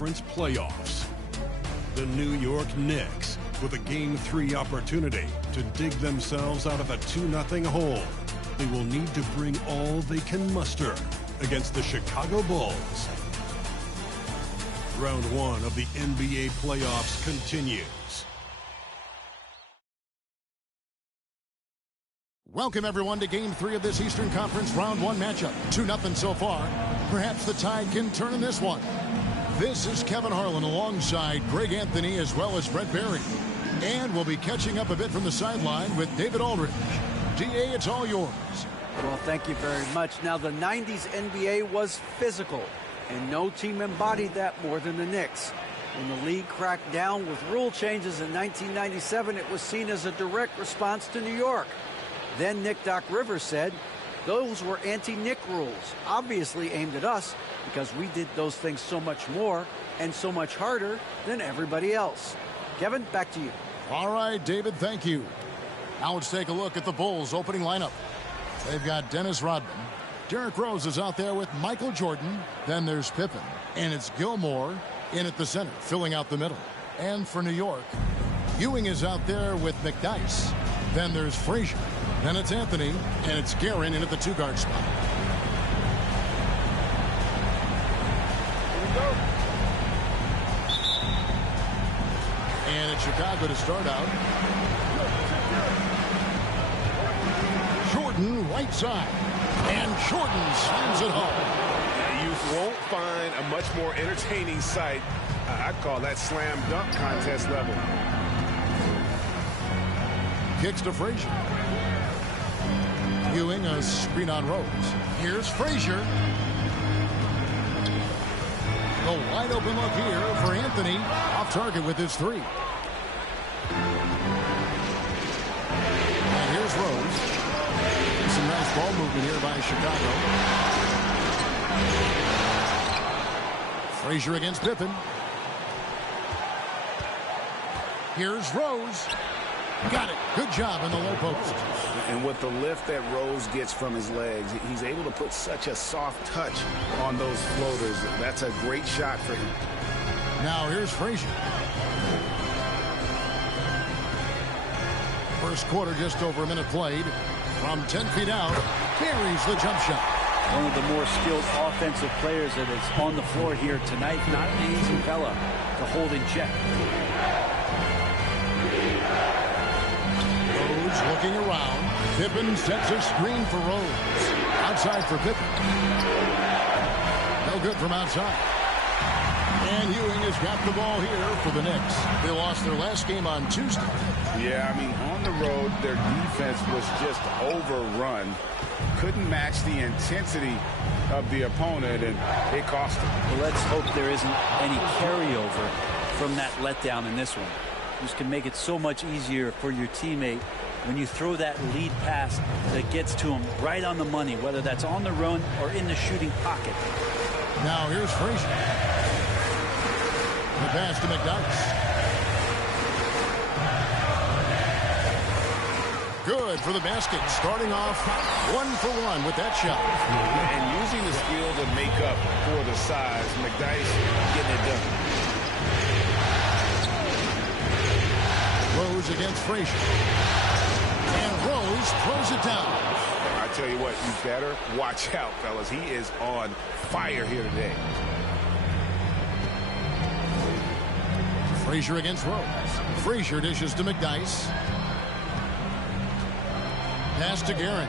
Conference playoffs. The New York Knicks, with a Game 3 opportunity to dig themselves out of a 2-0 hole. They will need to bring all they can muster against the Chicago Bulls. Round 1 of the NBA playoffs continues. Welcome, everyone, to Game 3 of this Eastern Conference Round 1 matchup. 2-0 so far. Perhaps the tide can turn in this one. This is Kevin Harlan alongside Greg Anthony as well as Brett Barry. And we'll be catching up a bit from the sideline with David Aldridge. DA, it's all yours. Well, thank you very much. Now, the 90s NBA was physical, and no team embodied that more than the Knicks. When the league cracked down with rule changes in 1997, it was seen as a direct response to New York. Then Nick Doc Rivers said, those were anti-Nick rules, obviously aimed at us because we did those things so much more and so much harder than everybody else. Kevin, back to you. All right, David, thank you. Now let's take a look at the Bulls' opening lineup. They've got Dennis Rodman. Derrick Rose is out there with Michael Jordan. Then there's Pippen. And it's Gilmore in at the center, filling out the middle. And for New York, Ewing is out there with McDyess. Then there's Frazier. Then it's Anthony, and it's Guerin in at the 2-guard spot. Here we go. And it's Chicago to start out. Jordan, right side. And Jordan slams it home. You won't find a much more entertaining sight. I'd call that slam dunk contest level. Kicks to Frazier. Ewing, a screen on Rose. Here's Frazier. The wide open look here for Anthony. Off target with his 3. And here's Rose. Some nice ball movement here by Chicago. Frazier against Pippen. Here's Rose. Got it. Good job in the low post. And with the lift that Rose gets from his legs, he's able to put such a soft touch on those floaters. That's a great shot for him. Now here's Frazier. First quarter, just over a minute played. From 10 feet out, buries the jump shot. One of the more skilled offensive players that is on the floor here tonight. Not an easy fella to hold in check. Rose looking around. Pippen sets a screen for Rose. Outside for Pippen. No good from outside. And Ewing has got the ball here for the Knicks. They lost their last game on Tuesday. Yeah, I mean, on the road, their defense was just overrun. Couldn't match the intensity of the opponent, and it cost them. Well, let's hope there isn't any carryover from that letdown in this one. This can make it so much easier for your teammate when you throw that lead pass that gets to him right on the money, whether that's on the run or in the shooting pocket. Now here's Frazier. The pass to McDyess. Good for the basket. Starting off 1-for-1 with that shot. And using the skill to make up for the size, McDyess getting it done. Rose against Frazier. And Rose throws it down. I tell you what, you better watch out, fellas. He is on fire here today. Frazier against Rose. Frazier dishes to McDyess. Pass to Guerin.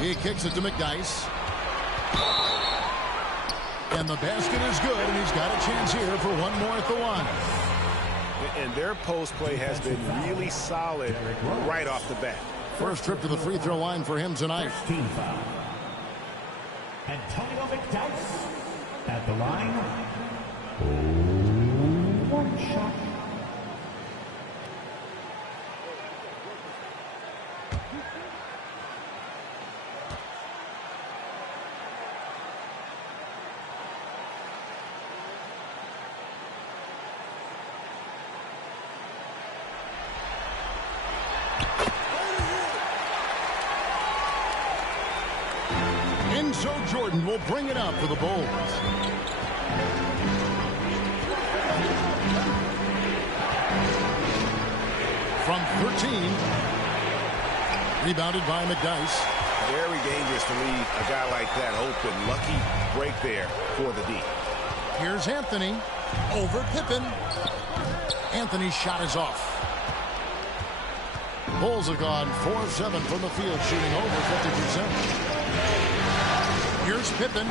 He kicks it to McDyess. And the basket is good, and he's got a chance here for one more at the line. And their post play has been really solid right off the bat. First trip to the free throw line for him tonight. Antonio McDyess at the line. One shot. so Jordan will bring it up for the Bulls. From 13. Rebounded by McDyess. Very dangerous to leave a guy like that open. Lucky break there for the D. Here's Anthony. Over Pippen. Anthony's shot is off. Bulls have gone 4-7 from the field, shooting over 50%. Here's Pippen.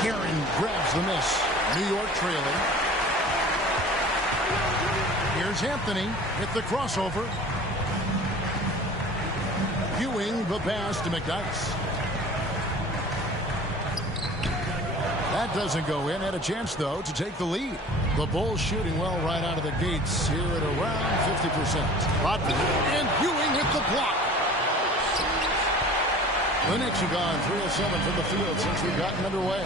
Heron grabs the miss. New York trailing. Here's Anthony with the crossover. Ewing the pass to McDyess. That doesn't go in. Had a chance, though, to take the lead. The Bulls shooting well right out of the gates here at around 50%. Rodman and Ewing with the block. The Knicks have gone 3 of 7 from the field since we've gotten underway.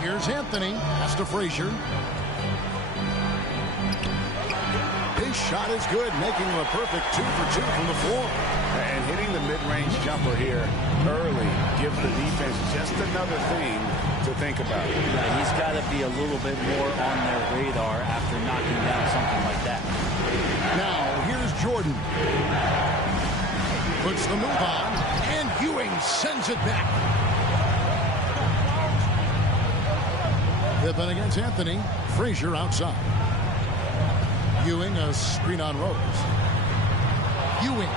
Here's Anthony. Pass to Frazier. His shot is good, making him a perfect 2 for 2 from the floor. And hitting the mid-range jumper here early gives the defense just another thing to think about. Yeah, he's got to be a little bit more on their radar after knocking down something like that. Now, here's Jordan. Puts the move on, and Ewing sends it back. Pippen against Anthony. Frazier outside. Ewing, a screen on Rose. Ewing.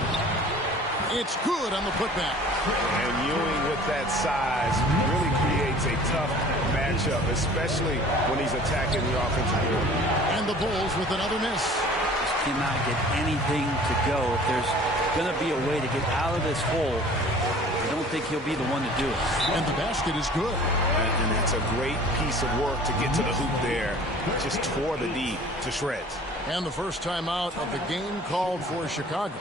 It's good on the putback. And Ewing with that size really creates a tough matchup, especially when he's attacking the offensive board. And the Bulls with another miss. Just cannot get anything to go. If there's going to be a way to get out of this hole, I don't think he'll be the one to do it. And the basket is good. And that's a great piece of work to get to the hoop there. Just tore the D to shreds. And the first timeout of the game called for Chicago.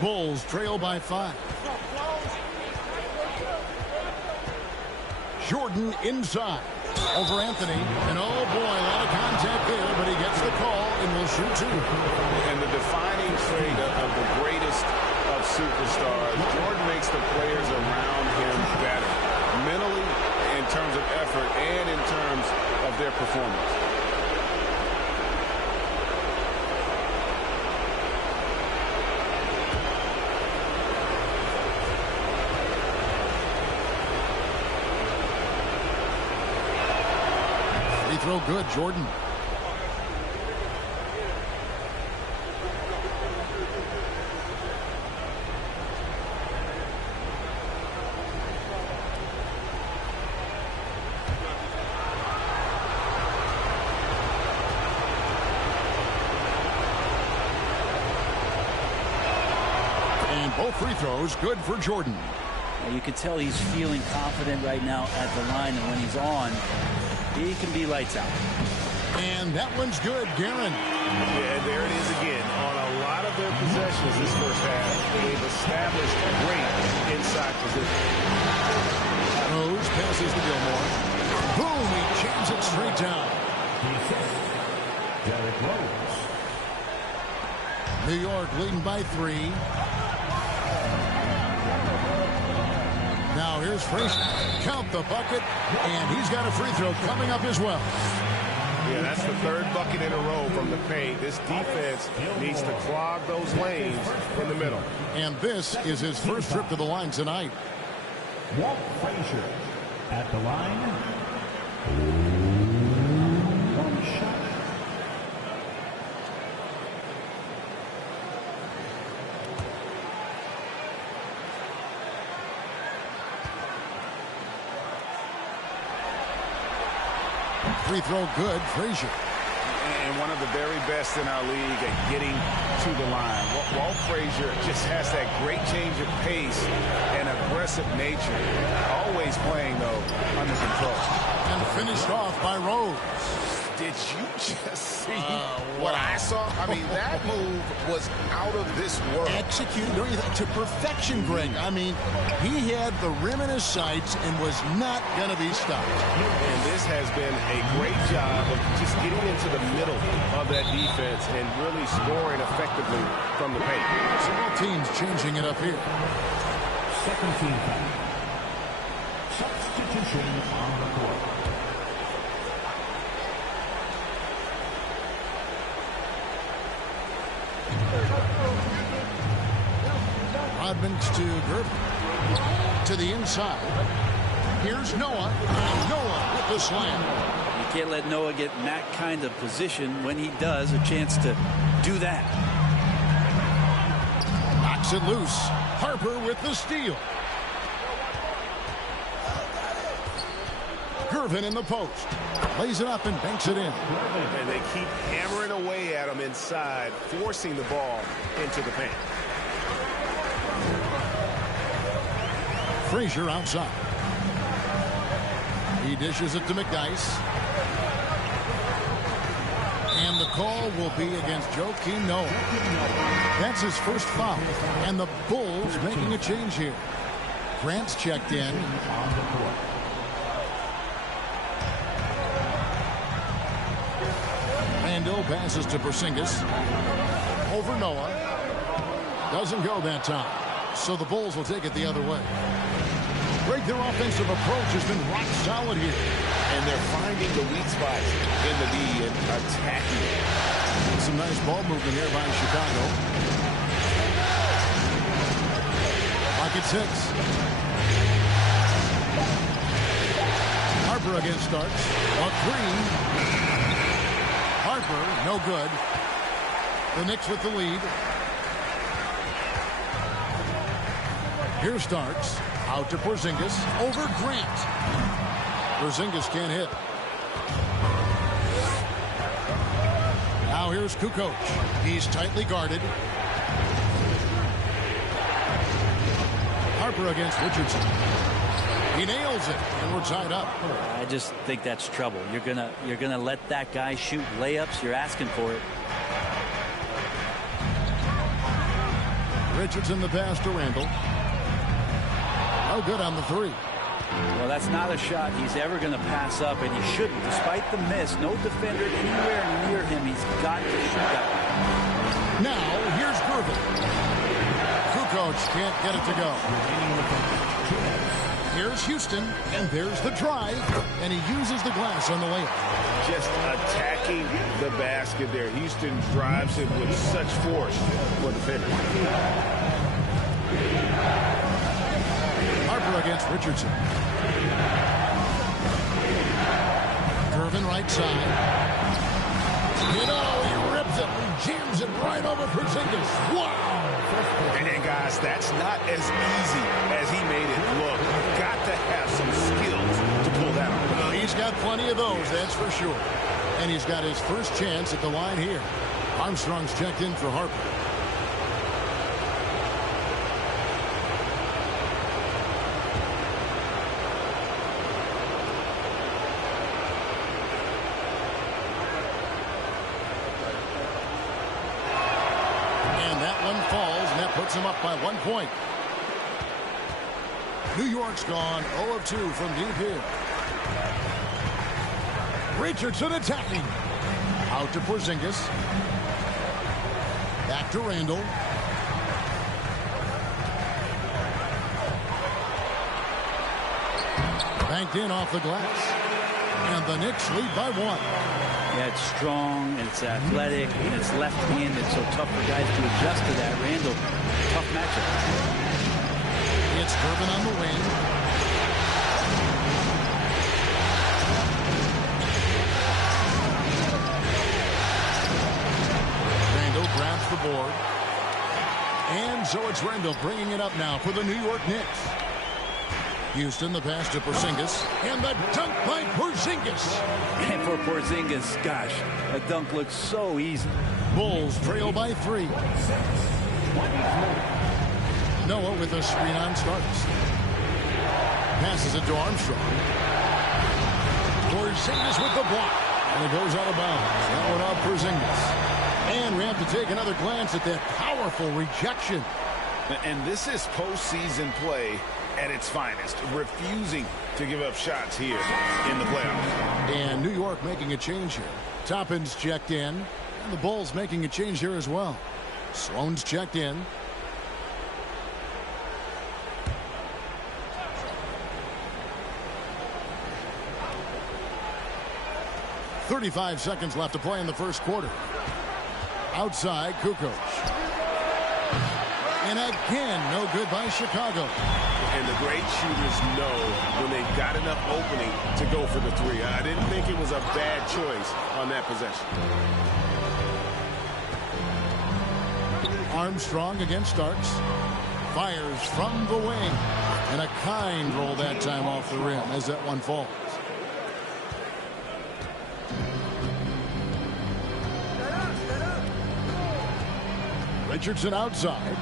Bulls trail by 5. Jordan inside. Over Anthony. And oh boy, a lot of contact there, but he gets the call and will shoot 2. And the defining trait of the greatest of superstars, Jordan makes the players around him better. Mentally, in terms of effort, and in terms of their performance. Throw good, Jordan. both free throws good for Jordan. You can tell he's feeling confident right now at the line, and when he's on, he can be lights out. And that one's good, Guerin. Yeah, there it is again. On a lot of their possessions this first half, they've established great inside position. Rose passes to Gilmore. Boom, he jams it straight down. Derrick Rose. New York leading by 3. Now here's Frazier. Count the bucket, and he's got a free throw coming up as well. Yeah, that's the third bucket in a row from the paint. This defense needs to clog those lanes in the middle. And this is his first trip to the line tonight. Walt Frazier at the line. One shot. Free throw good, Frazier. And one of the very best in our league at getting to the line. Walt Frazier just has that great change of pace and aggressive nature. Always playing, though, under control. And finished off by Rose. Did you just see what I saw? I mean, that move was out of this world. Executed to perfection, Greg. I mean, he had the rim in his sights and was not going to be stopped. And this has been a great job of just getting into the middle of that defense and really scoring effectively from the paint. So both teams changing it up here. Second team foul. Substitution on the court. Rodman to Gervin. To the inside. Here's Noah. And Noah with the slam. You can't let Noah get in that kind of position. When he does, a chance to do that. Knocks it loose. Harper with the steal. Gervin in the post. Lays it up and banks it in. And they keep hammering away at him inside, forcing the ball into the paint. Frazier outside. He dishes it to McDyess. And the call will be against Joakim Noah. That's his first foul. And the Bulls making a change here. Grant's checked in. Randall passes to Porzingis. Over Noah. Doesn't go that time. So the Bulls will take it the other way. Greg, their offensive approach has been rock solid here. And they're finding the weak spots in the D and attacking it. Some nice ball movement here by Chicago. Clock at 6. Harper against Starks. A 3. Harper, no good. The Knicks with the lead. Here's Starks. Out to Porzingis. Over Grant. Porzingis can't hit. Now here's Kukoc. He's tightly guarded. Harper against Richardson. He nails it, and we're tied up. I just think that's trouble. You're gonna let that guy shoot layups. You're asking for it. Richardson the pass to Randall. No good on the 3. Well, that's not a shot he's ever going to pass up, and he shouldn't. Despite the miss, no defender anywhere near him. He's got to shoot that one. Now, here's Gervin. Kukoc can't get it to go. Here's Houston, and there's the drive, and he uses the glass on the layup. Just attacking the basket there. Houston drives it with such force for the finish. Harper against Richardson. Gervin right side. He rips it and jams it right over Porzingis. Wow! And guys, that's not as easy as he made it look. You've got to have some skills to pull that off. Well, he's got plenty of those, that's for sure. And he's got his first chance at the line here. Armstrong's checked in for Harper. one falls, and that puts him up by 1 point. New York's gone 0 of 2 from deep here. Richardson attacking. Out to Porzingis. Back to Randall. Banked in off the glass. And the Knicks lead by 1. Yeah, it's strong, and it's athletic, and it's left-handed, so tough for guys to adjust to that. Randall, tough matchup. It's Durbin on the wing. Randall grabs the board. And so it's Randall bringing it up now for the New York Knicks. Houston, the pass to Porzingis. And the dunk by Porzingis. And for Porzingis, gosh, a dunk looks so easy. Bulls trail by 3. Noah with a screen on starts. Passes it to Armstrong. Porzingis with the block. And it goes out of bounds. That one off Porzingis. And we have to take another glance at that powerful rejection. And this is postseason play at its finest, refusing to give up shots here in the playoffs. And New York making a change here. Toppin's checked in, and the Bulls making a change here as well. Sloan's checked in. .35 seconds left to play in the first quarter. Outside, Kukoc. And again, no good by Chicago. And the great shooters know when they've got enough opening to go for the 3. I didn't think it was a bad choice on that possession. Armstrong against Starks. Fires from the wing. And a kind roll that time off the rim as that one falls. Richardson outside.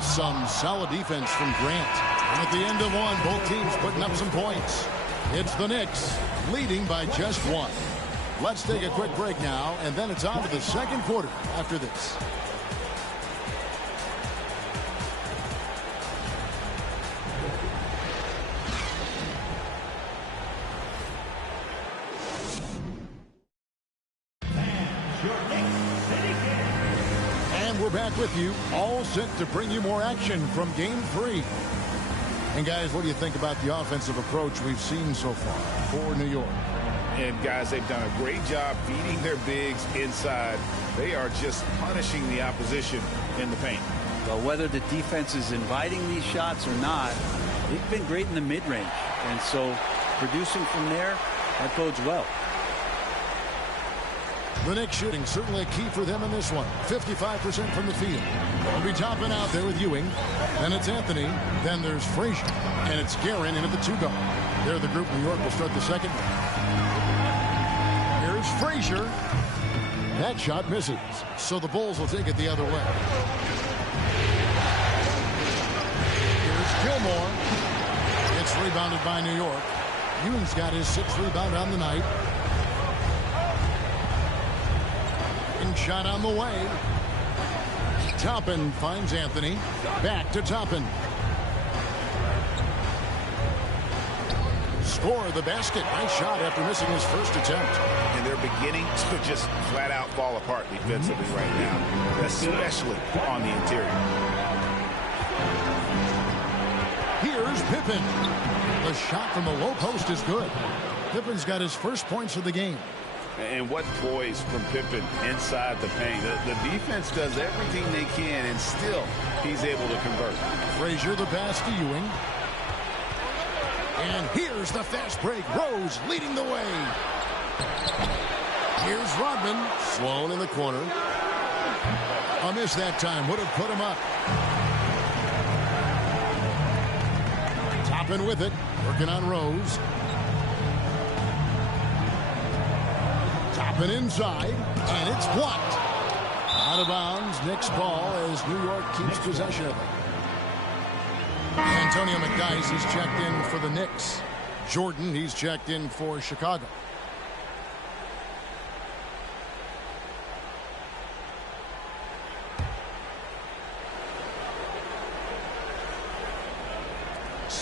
Some solid defense from Grant. And at the end of one, both teams putting up some points. It's the Knicks leading by just 1. Let's take a quick break now, and then it's on to the second quarter after this. We're back with you, all set to bring you more action from Game 3. And guys, what do you think about the offensive approach we've seen so far for New York? And guys, they've done a great job feeding their bigs inside. They are just punishing the opposition in the paint. Well, whether the defense is inviting these shots or not, they've been great in the mid-range. And so producing from there, that bodes well. The Knicks shooting certainly a key for them in this one. 55% from the field. They'll be topping out there with Ewing. Then it's Anthony. Then there's Frazier. And it's Guerin in at the 2-guard. They're the group. New York will start the second one. Here's Frazier. That shot misses. So the Bulls will take it the other way. Here's Gilmore. It's rebounded by New York. Ewing's got his 6th rebound on the night. Shot on the way. Toppin finds Anthony. Back to Toppin. Score the basket. Nice shot after missing his first attempt. And they're beginning to just flat out fall apart defensively right now, especially on the interior. Here's Pippen. The shot from the low post is good. Pippen's got his first points of the game. And what poise from Pippen inside the paint. The defense does everything they can, and still he's able to convert. Frazier the pass to Ewing. And here's the fast break. Rose leading the way. Here's Rodman. Sloan in the corner. A miss that time. Would have put him up. Toppin with it. Working on Rose. Toppin inside, and it's blocked. Out of bounds, Knicks ball as New York keeps possession of it. Antonio McDyess, he's checked in for the Knicks. Jordan, he's checked in for Chicago.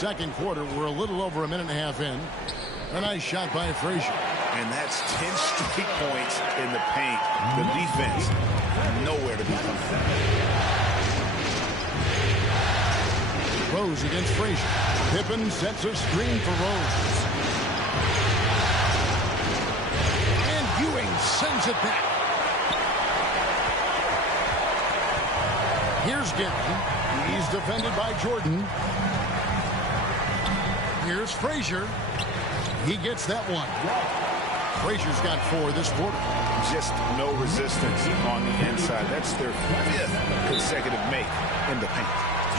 second quarter. We're a little over a minute and a half in. A nice shot by Frazier. And that's 10 straight points in the paint. The defense, nowhere to be found. Rose against Frazier. Pippen sets a screen for Rose. And Ewing sends it back. Here's Gary. He's defended by Jordan. Here's Frazier. He gets that one. Frazier's got 4 this quarter. Just no resistance on the inside. That's their 5th consecutive make in the paint.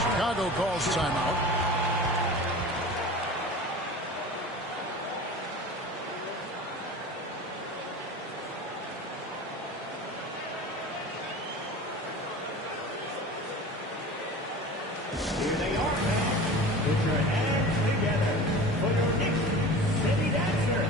Chicago calls timeout. Here they are, fans. Put your hands together for your Knicks City Dancer.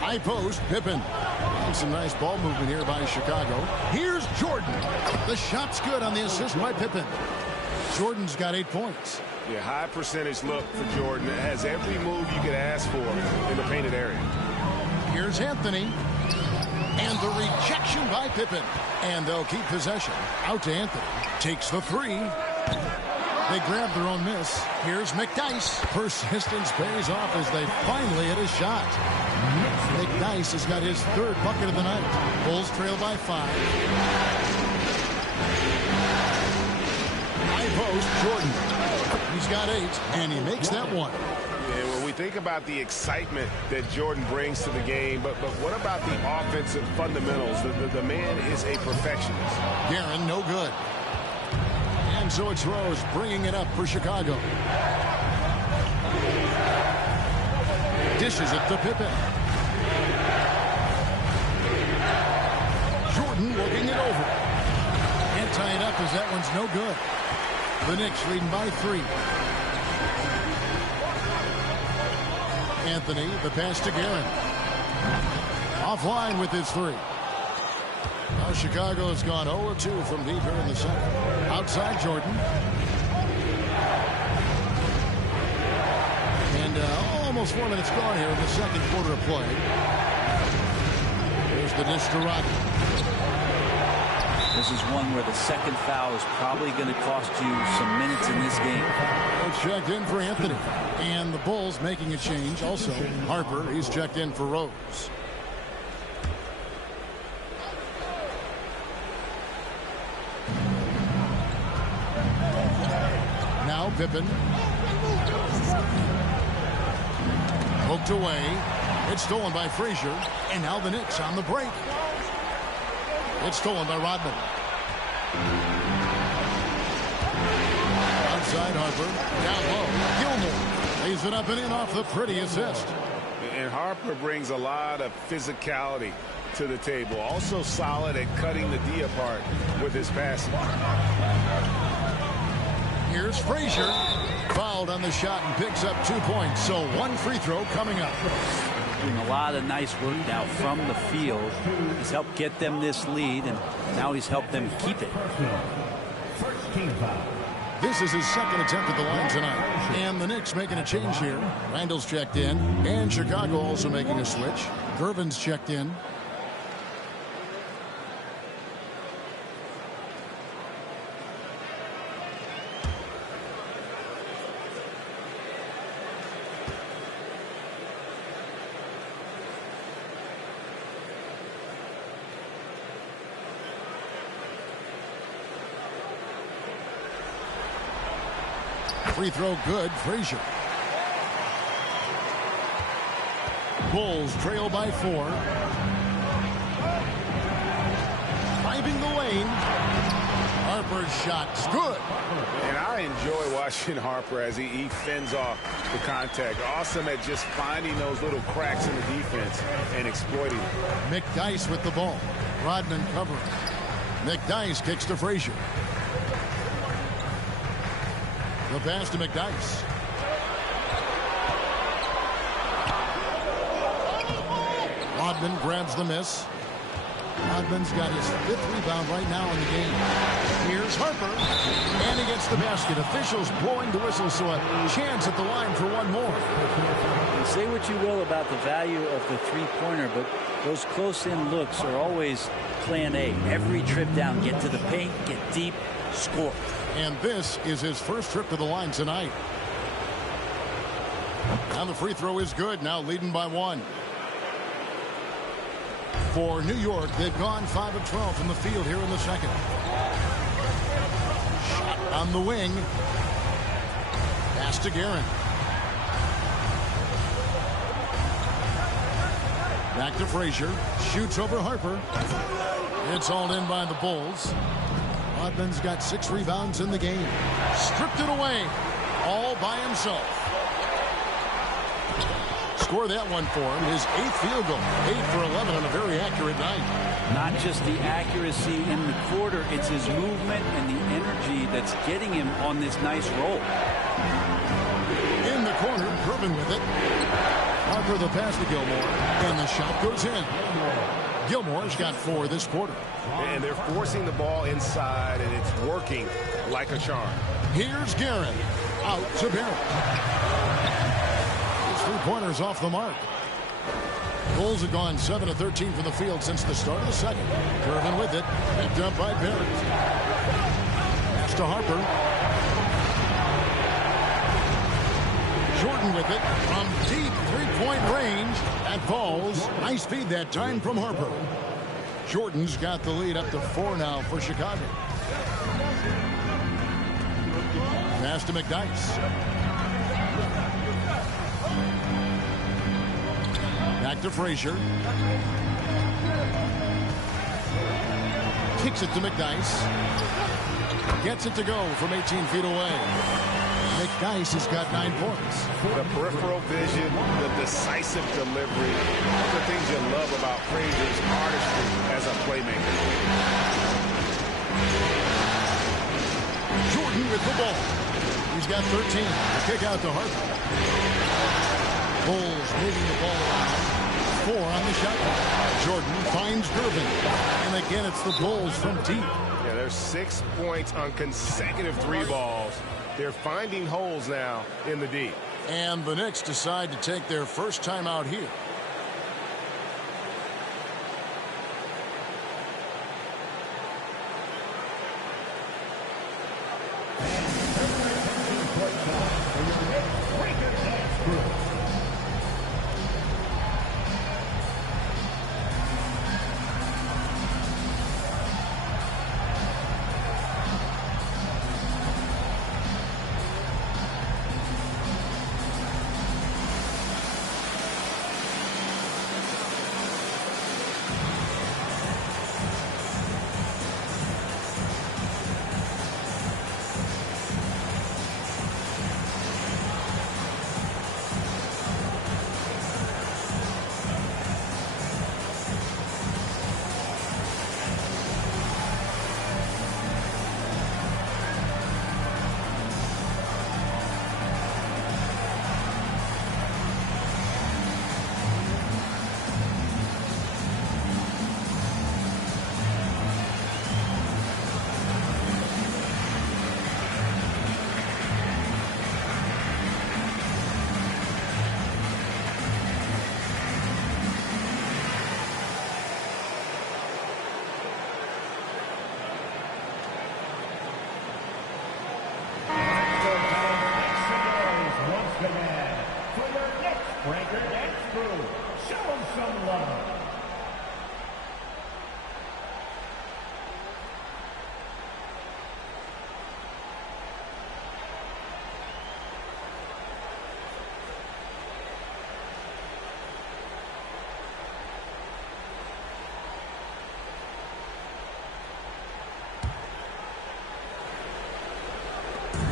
High post, Pippen. And some nice ball movement here by Chicago. Here's Jordan. The shot's good on the assist by Pippen. Jordan's got 8 points. Yeah, high percentage look for Jordan. It has every move you could ask for in the painted area. Here's Anthony. And the rejection by Pippen. And they'll keep possession. Out to Anthony. Takes the 3. They grab their own miss. Here's McDyess. Persistence pays off as they finally hit a shot. McDyess has got his 3rd bucket of the night. Bulls trail by 5. High post, Jordan. He's got 8, and he makes that one. Yeah, when we think about the excitement that Jordan brings to the game, but what about the offensive fundamentals? The man is a perfectionist. Guerin, no good. And so it's Rose bringing it up for Chicago. Dishes it to Pippen. Jordan working it over. Can't tie it up as that one's no good. The Knicks leading by 3. Anthony, the pass to Guerin. Offline with his 3. Now Chicago has gone 0-2 from deep here in the second. Outside Jordan. And almost 4 minutes gone here in the second quarter of play. Here's the dish to Rodman. This is one where the second foul is probably going to cost you some minutes in this game. It's checked in for Anthony. And the Bulls making a change. Also, Harper, he's checked in for Rose. Now Pippen. Poked away. It's stolen by Frazier. And now the Knicks on the break. It's stolen by Rodman. Outside Harper. Down low. Gilmore lays it up and in off the pretty assist. And Harper brings a lot of physicality to the table. Also solid at cutting the D apart with his passing. Here's Frazier. Fouled on the shot and picks up 2 points. So 1 free throw coming up. Doing a lot of nice work now from the field. He's helped get them this lead, and now he's helped them keep it. First team foul. This is his second attempt at the line tonight. And the Knicks making a change here. Randall's checked in. And Chicago also making a switch. Gervin's checked in. Free throw good. Frazier. Bulls trail by 4. Driving the lane. Harper's shot's good. And I enjoy watching Harper as he fends off the contact. Awesome at just finding those little cracks in the defense and exploiting them. McDyess with the ball. Rodman covering. McDyess kicks to Frazier. The pass to McDyess. Rodman grabs the miss. Rodman's got his 5th rebound right now in the game. Here's Harper. And he gets the basket. Officials blowing the whistle, so a chance at the line for one more. And say what you will about the value of the three-pointer, but those close-in looks are always plan A. Every trip down, get to the paint, get deep, score. And this is his first trip to the line tonight. And the free throw is good. Now leading by 1. For New York, they've gone 5 of 12 from the field here in the second. Shot on the wing. Pass to Guerin. Back to Frazier. Shoots over Harper. It's all in by the Bulls. Rodman's got 6 rebounds in the game. Stripped it away. All by himself. Score that one for him. His 8th field goal. 8 for 11 on a very accurate night. Not just the accuracy in the quarter, it's his movement and the energy that's getting him on this nice roll. In the corner, Gervin with it. Harper the pass to Gilmore. And the shot goes in. Gilmore's got 4 this quarter. And they're forcing the ball inside, and it's working like a charm. Here's Guerin. Out to Barrett. His 3-pointers off the mark. Bulls have gone 7 of 13 from the field since the start of the second. Gervin with it. Picked up by Barrett. Pass to Harper. Jordan with it from deep 3-point range. That falls. Nice feed that time from Harper. Jordan's got the lead up to 4 now for Chicago. Pass to McDyess. Back to Frazier. Kicks it to McDyess. Gets it to go from 18 feet away. McDyess has got 9 points. The peripheral vision, the decisive delivery, all the things you love about Frazier's artistry as a playmaker. Jordan with the ball. He's got 13. A kick out to Harper. Bulls moving the ball around. 4 on the shot clock. Jordan finds Gervin. And again, it's the Bulls from deep. Yeah, there's 6 points on consecutive 3 balls. They're finding holes now in the D. And the Knicks decide to take their first time out here.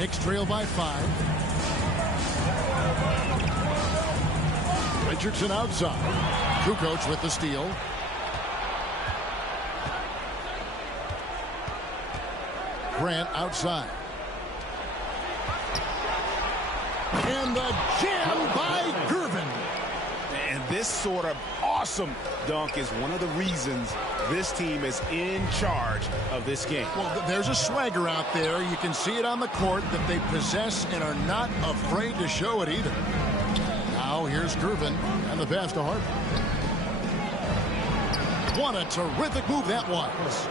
Knicks trail by 5. Richardson outside. Kukoc with the steal. Grant outside. And the jam by Gervin. And this sort of awesome dunk is one of the reasons this team is in charge of this game. Well, there's a swagger out there. You can see it on the court that they possess and are not afraid to show it either. Now here's Gervin and the pass to Harper. What a terrific move that was.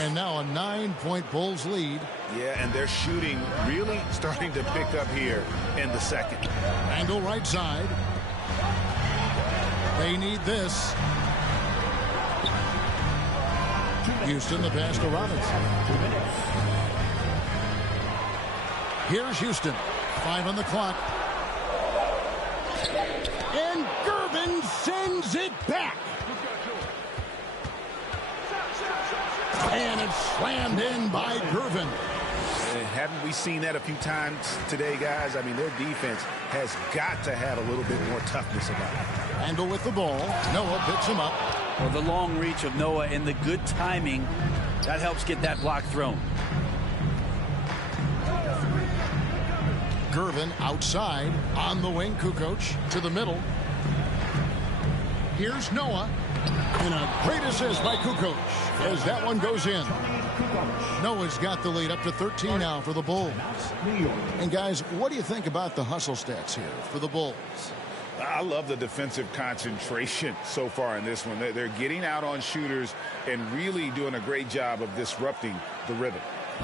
And now a 9-point Bulls lead. Yeah, and they're shooting really starting to pick up here in the second. Angle right side. They need this. Houston, the pass to Robinson. Here's Houston. 5 on the clock. And Gervin sends it back. And it's slammed in by Gervin. Haven't we seen that a few times today, guys? I mean, their defense has got to have a little bit more toughness about it. Angle with the ball. Noah picks him up. Well, the long reach of Noah and the good timing, that helps get that block thrown. Gervin outside. On the wing, Kukoc to the middle. Here's Noah. And a great assist by Kukoc as that one goes in. Noah's got the lead up to 13 now for the Bulls. And guys, what do you think about the hustle stats here for the Bulls? I love the defensive concentration so far in this one. They're getting out on shooters and really doing a great job of disrupting the rhythm.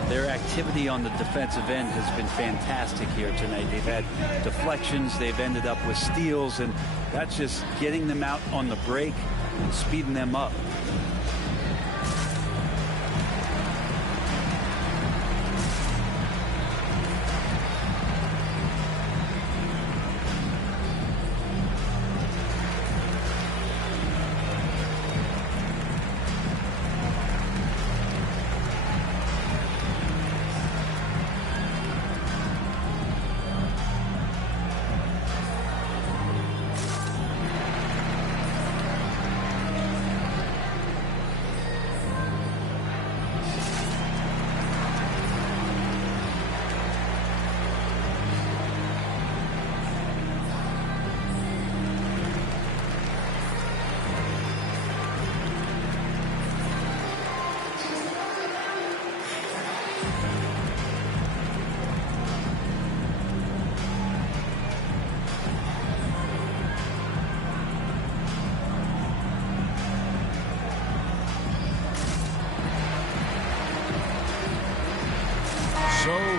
Their activity on the defensive end has been fantastic here tonight. They've had deflections, they've ended up with steals, and that's just getting them out on the break and speeding them up.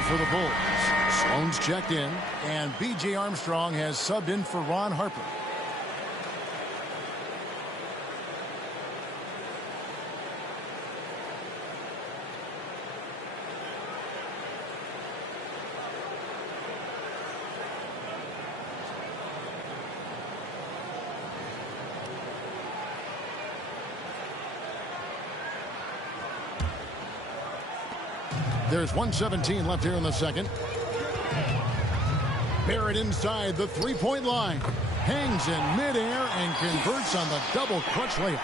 For the Bulls, Sloan's checked in, and B.J. Armstrong has subbed in for Ron Harper. There's 1:17 left here in the second. Barrett inside the three-point line. Hangs in midair and converts on the double clutch layup.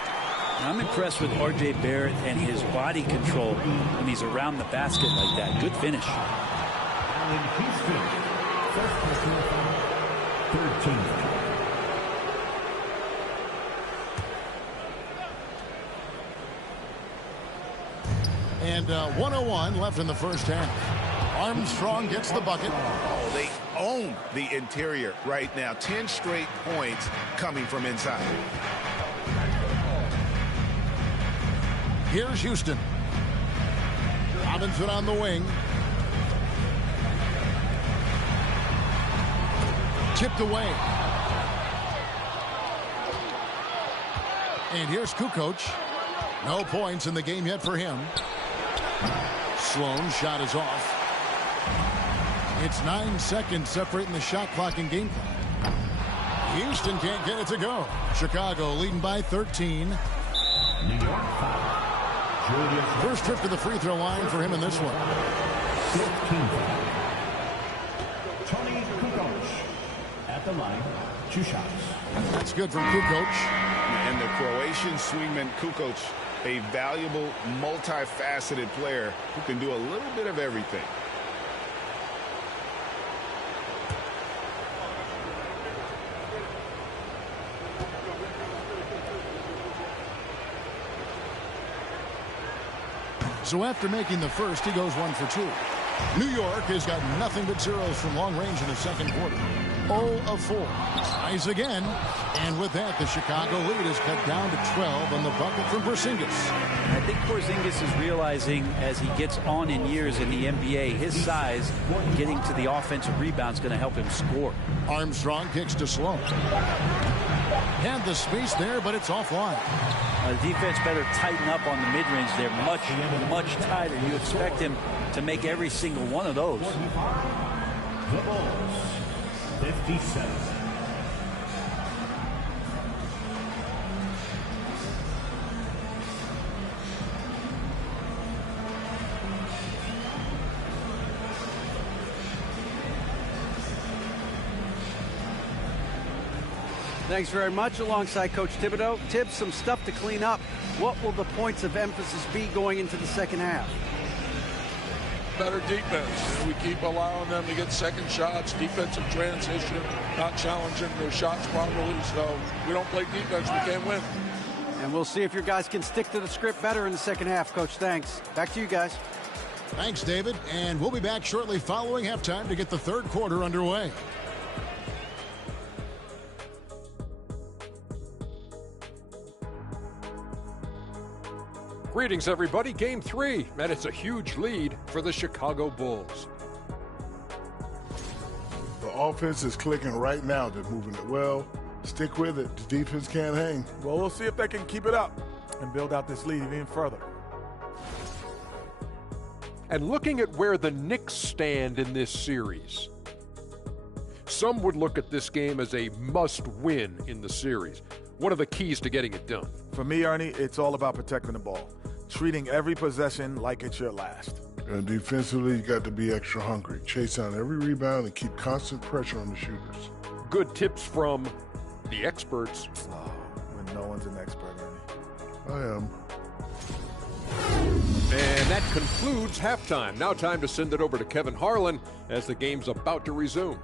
I'm impressed with R.J. Barrett and his body control when he's around the basket like that. Good finish. In Houston, first personal foul, 13. And 1:01 left in the first half. Armstrong gets the bucket. Oh, they own the interior right now. 10 straight points coming from inside. Here's Houston. Robinson on the wing. Tipped away. And here's Kukoc. No points in the game yet for him. Sloan's shot is off. It's 9 seconds separating the shot clock and game clock. Houston can't get it to go. Chicago leading by 13. New York foul. Julius First trip to the free throw line for him in this one. 15. at the line, 2 shots. That's good from Kukoc. And the Croatian swingman Kukoc, a valuable, multifaceted player who can do a little bit of everything. So after making the first, he goes 1 for 2. New York has got nothing but zeros from long range in the second quarter. 0 of 4. Tries again. And with that, the Chicago lead is cut down to 12 on the bucket from Porzingis. I think Porzingis is realizing as he gets on in years in the NBA, his size getting to the offensive rebound is going to help him score. Armstrong kicks to Sloan. Had the space there, but it's offline. The defense better tighten up on the mid-range. They're much, much tighter. You expect him to make every single one of those. The Bulls, 57. Thanks very much. Alongside Coach Thibodeau. Tibbs, some stuff to clean up. What will the points of emphasis be going into the second half? Better defense. We keep allowing them to get second shots, defensive transition, not challenging their shots properly. So we don't play defense, we can't win. And we'll see if your guys can stick to the script better in the second half, Coach. Thanks. Back to you guys. Thanks, David. And we'll be back shortly following halftime to get the third quarter underway. Greetings, everybody. Game 3, and it's a huge lead for the Chicago Bulls. The offense is clicking right now. They're moving it well. Stick with it. The defense can't hang. Well, we'll see if they can keep it up and build out this lead even further. And looking at where the Knicks stand in this series, some would look at this game as a must-win in the series. What are the keys to getting it done? For me, Ernie, it's all about protecting the ball. Treating every possession like it's your last. And defensively, you got to be extra hungry. Chase down every rebound and keep constant pressure on the shooters. Good tips from the experts. Oh, when no one's an expert, Ernie. I am. And that concludes halftime. Now time to send it over to Kevin Harlan as the game's about to resume.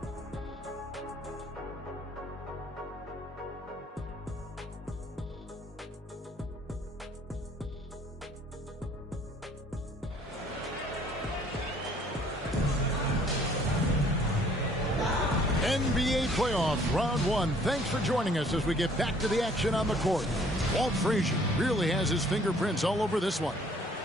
NBA playoffs, round 1. Thanks for joining us as we get back to the action on the court. Walt Frazier really has his fingerprints all over this one.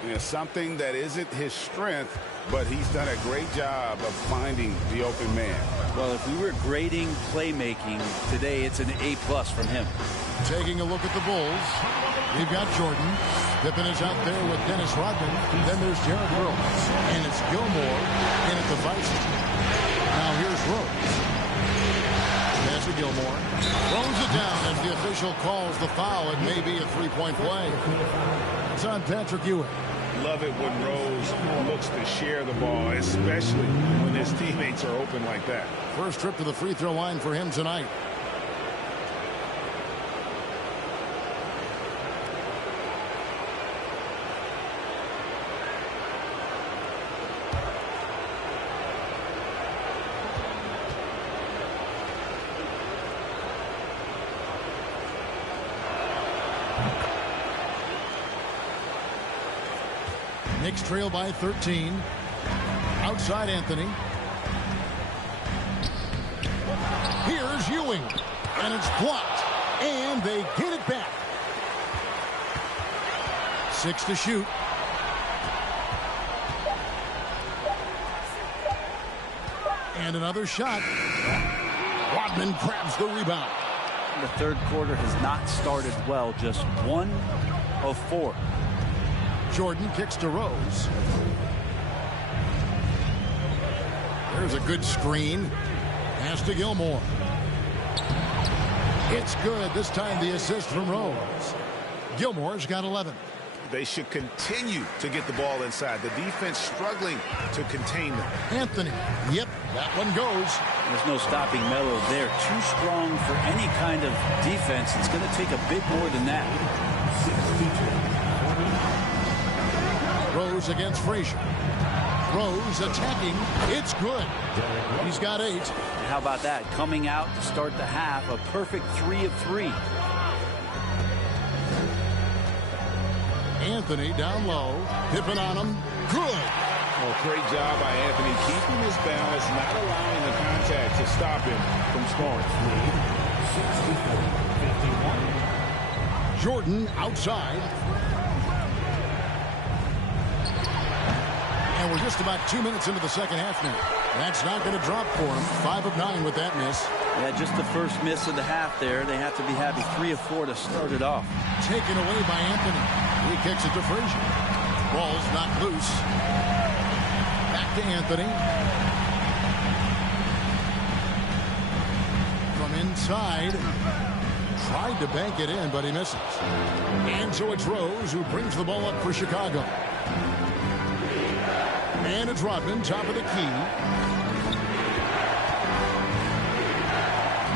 Yeah, something that isn't his strength, but he's done a great job of finding the open man. Well, if we were grading playmaking today, it's an A+ from him. Taking a look at the Bulls, we've got Jordan. Pippen is out there with Dennis Rodman. Then there's Derrick Rose. And it's Gilmore in at the vice. Now here's Rose. Pass to Gilmore. Throws it down as the official calls the foul. It may be a three-point play. It's on Patrick Ewing. Love it when Rose looks to share the ball, especially when his teammates are open like that. First trip to the free throw line for him tonight. Knicks trail by 13. Outside Anthony. Here's Ewing. And it's blocked. And they get it back. 6 to shoot. And another shot. Rodman grabs the rebound. The third quarter has not started well. Just 1 of 4. Jordan kicks to Rose. There's a good screen. Pass to Gilmore. It's good. This time the assist from Rose. Gilmore's got 11. They should continue to get the ball inside. The defense struggling to contain them. Anthony. Yep, That one goes. There's no stopping Melo there. Too strong for any kind of defense. It's going to take a bit more than that. Rose against Frazier. Rose attacking. It's good. He's got 8. And how about that? Coming out to start the half, a perfect 3 of 3. Anthony down low. Pippen on him. Good. Oh, great job by Anthony keeping his balance, not allowing the contact to stop him from scoring. 64-51. Jordan outside. And we're just about 2 minutes into the second half now. That's not going to drop for him. 5 of 9 with that miss. Yeah, just the first miss of the half there. They have to be happy 3 of 4 to start it off. Taken away by Anthony. He kicks it to Frazier. Ball's knocked loose. Back to Anthony. From inside. Tried to bank it in, but he misses. And so it's Rose who brings the ball up for Chicago. And it's Rodman, top of the key.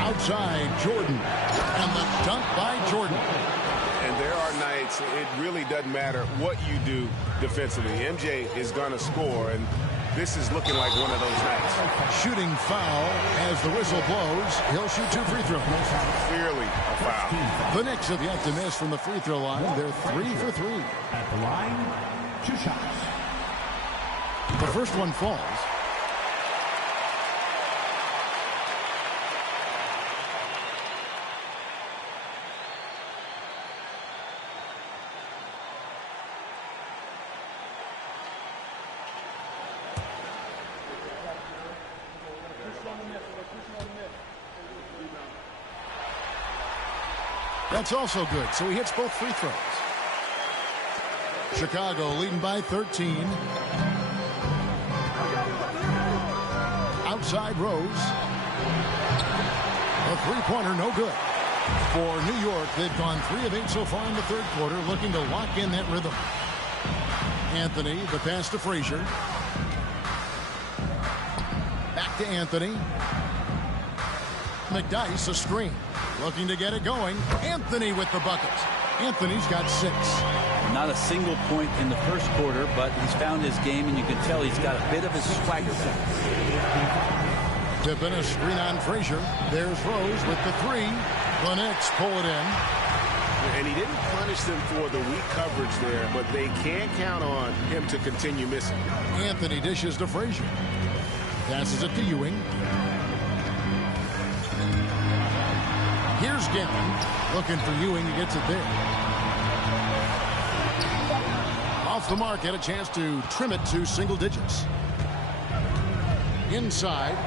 Outside, Jordan. And the dunk by Jordan. And there are nights it really doesn't matter what you do defensively. MJ is going to score, and this is looking like one of those nights. Shooting foul as the whistle blows. He'll shoot 2 free throws. Clearly a foul. The Knicks have yet to miss from the free throw line. They're 3 for 3. At the line, 2 shots. The first one falls. That's also good, so he hits both free throws. Chicago leading by 13. Outside Rose. A three-pointer, no good. For New York, they've gone 3 of 8 so far in the third quarter, looking to lock in that rhythm. Anthony, the pass to Frazier. Back to Anthony. McDyess, a screen. Looking to get it going. Anthony with the bucket. Anthony's got 6. Not a single point in the first quarter, but he's found his game, and you can tell he's got a bit of his swagger back. Pippen, a screen on Frazier. There's Rose with the 3. The Knicks pull it in. And he didn't punish them for the weak coverage there, but they can't count on him to continue missing. Anthony dishes to Frazier. Passes it to Ewing. Here's Gavin. Looking for Ewing. He gets it there. Off the mark. Had a chance to trim it to single digits. Inside.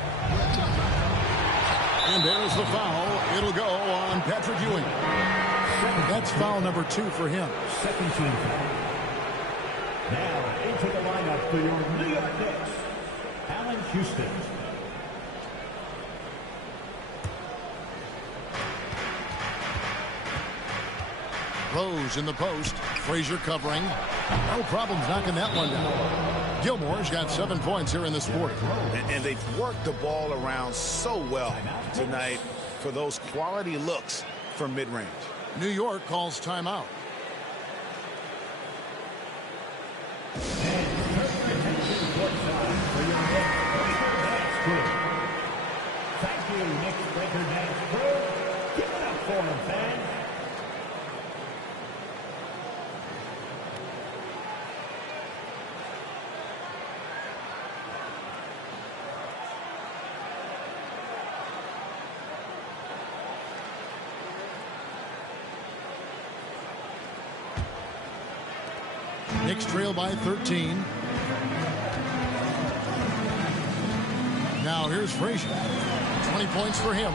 And there's the foul. It'll go on Patrick Ewing. That's foul number 2 for him. Second team foul. Now into the lineup for your New York Knicks, Allen Houston. Rose in the post. Frazier covering. No problems knocking that one down. Gilmore's got 7 points here in this quarter. And they've worked the ball around so well tonight for those quality looks from mid-range. New York calls timeout. Thank you, Knicks Breaker Dance Crew. Give it up for them, fans. Knicks trail by 13. Now here's Frazier. 20 points for him.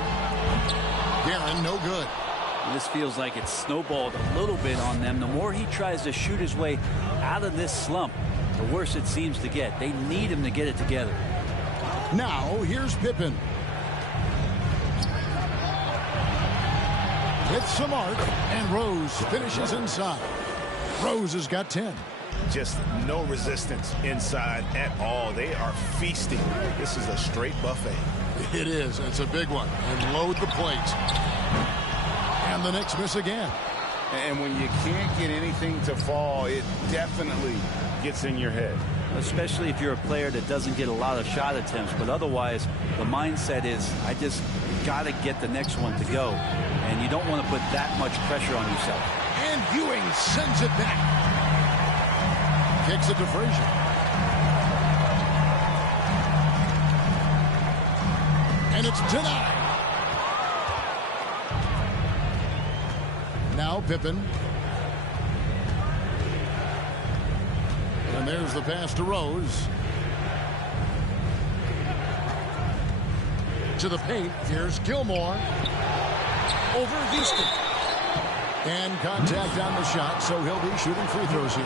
Guerin, no good. This feels like it's snowballed a little bit on them. The more he tries to shoot his way out of this slump, the worse it seems to get. They need him to get it together. Now here's Pippen. Hits the mark, and Rose finishes inside. Rose has got 10. just no resistance inside at all. They are feasting. This is a straight buffet. It is. It's a big one. And load the plate. And the Knicks miss again. And when you can't get anything to fall, it definitely gets in your head. Especially if you're a player that doesn't get a lot of shot attempts. But otherwise, the mindset is, I just got to get the next one to go. And you don't want to put that much pressure on yourself. And Ewing sends it back. Kicks it to Frazier. And it's denied. Now Pippen. And there's the pass to Rose. To the paint. Here's Gilmore. Over Houston. And contact on the shot, so he'll be shooting free throws here.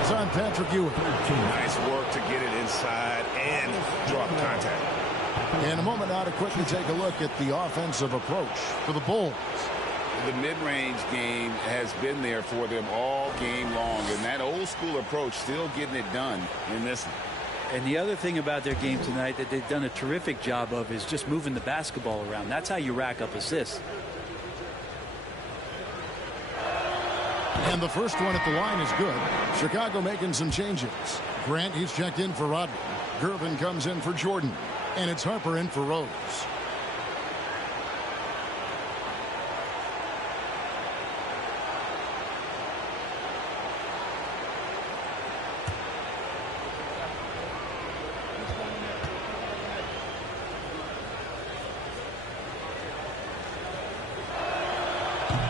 It's on Patrick Ewing. Nice work to get it inside and drop contact. In a moment now to quickly take a look at the offensive approach for the Bulls. The mid-range game has been there for them all game long, and that old-school approach still getting it done in this one. And the other thing about their game tonight that they've done a terrific job of is just moving the basketball around. That's how you rack up assists. And the first one at the line is good. Chicago making some changes. Grant, he's checked in for Rodman. Gervin comes in for Jordan. And it's Harper in for Rose.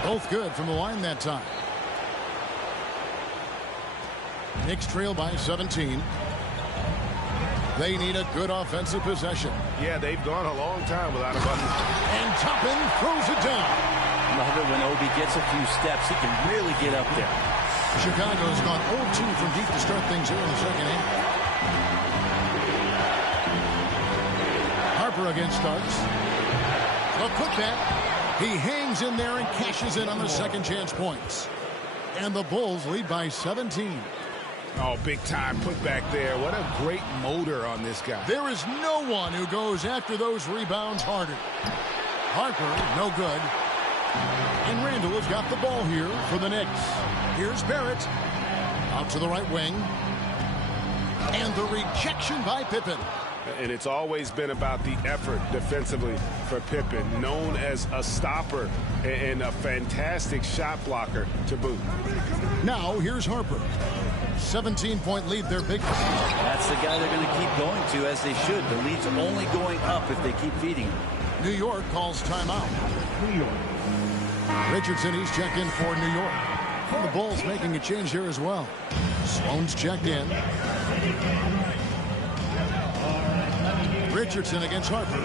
Both good from the line that time. Knicks trail by 17. They need a good offensive possession. Yeah, they've gone a long time without a button. And Toppin throws it down. Love it when Obi gets a few steps. He can really get up there. Chicago's gone 0-2 from deep to start things here in the second half. Harper again starts. A putback. He hangs in there and cashes in on the second chance points. And the Bulls lead by 17. Oh, big time put back there. What a great motor on this guy. There is no one who goes after those rebounds harder. Harper, no good. And Randall has got the ball here for the Knicks. Here's Barrett. Out to the right wing. And the rejection by Pippen. And it's always been about the effort defensively for Pippen, known as a stopper and a fantastic shot blocker to boot. Now here's Harper. 17-point lead, their big. That's the guy they're going to keep going to, as they should. The lead's only going up if they keep feeding him. New York calls timeout. New York. Richardson, he's checked in for New York. And the Bulls making a change here as well. Sloan's checked in. Richardson against Harper.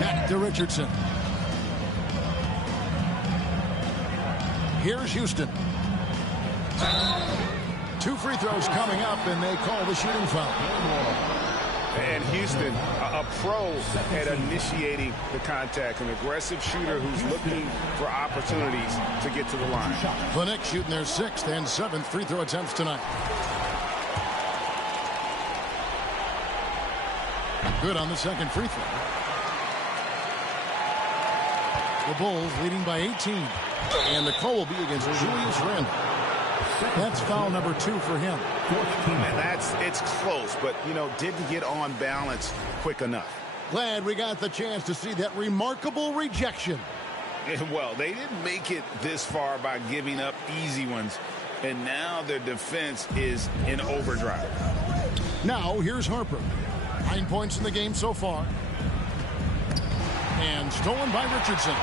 Back to Richardson. Here's Houston. 2 free throws coming up, and they call the shooting foul. And Houston, a pro at initiating the contact, an aggressive shooter who's looking for opportunities to get to the line. The Knicks shooting their 6th and 7th free throw attempts tonight. Good on the second free throw. The Bulls leading by 18. And the call will be against Julius Randle. That's foul number 2 for him. And it's close, but, didn't get on balance quick enough. Glad we got the chance to see that remarkable rejection. Well, they didn't make it this far by giving up easy ones. And now their defense is in overdrive. Now here's Harper. 9 points in the game so far. And stolen by Richardson.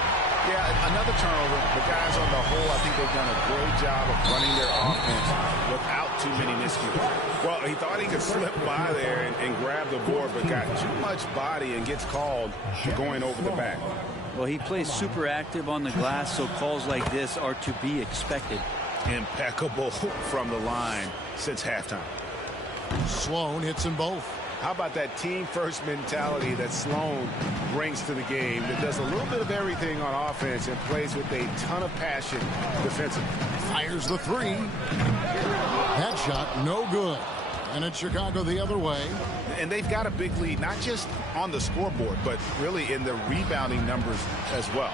Yeah, another turnover. The guys on the whole, I think they've done a great job of running their offense without too many miscues. Well, he thought he could slip by there and grab the board, but got too much body and gets called for going over the back. Well, he plays super active on the glass, so calls like this are to be expected. Impeccable from the line since halftime. Sloan hits them both. How about that team-first mentality that Sloan brings to the game, that does a little bit of everything on offense and plays with a ton of passion defensively. Fires the three. That shot, no good. And it's Chicago the other way. And they've got a big lead, not just on the scoreboard, but really in the rebounding numbers as well.